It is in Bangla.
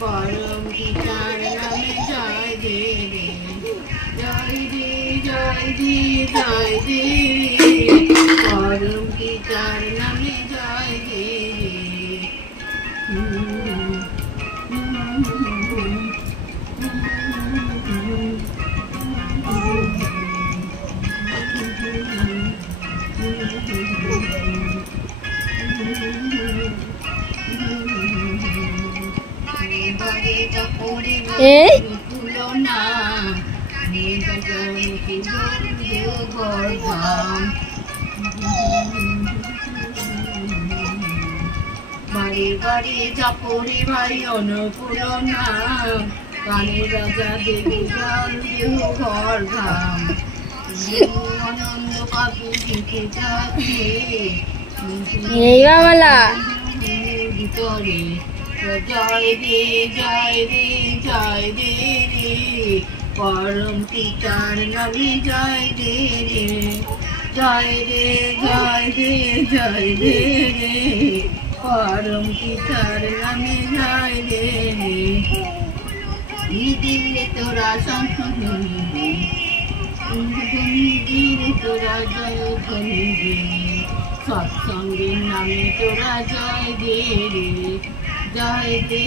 পরম পিতার নামে জয় দে রে, জয় দে জয় দে জয় দে রে, পরম পিতার নামে জয় দে রে। এই বাড়ি বাড়ি চাপড়ি ভাই অনুকূলনা, কানে রাজা দেবী জল দেহ ঘর ধাম, আনন্দ পাখি দিকে যাচ্ছে এই বাবালা ভিতরে। জয় দে জয় দে জয় দে রে, পরম পিতার নামে জয় দে রে, জয় দে জয় দে জয় দে রে, পরম পিতার নামে জয় দে রে। দিলে তোরা সংশোধনী দিলে তোরা জয় ধ্বনি দে, সৎসঙ্গের নামে তোরা জয় দে রে, জয় দে।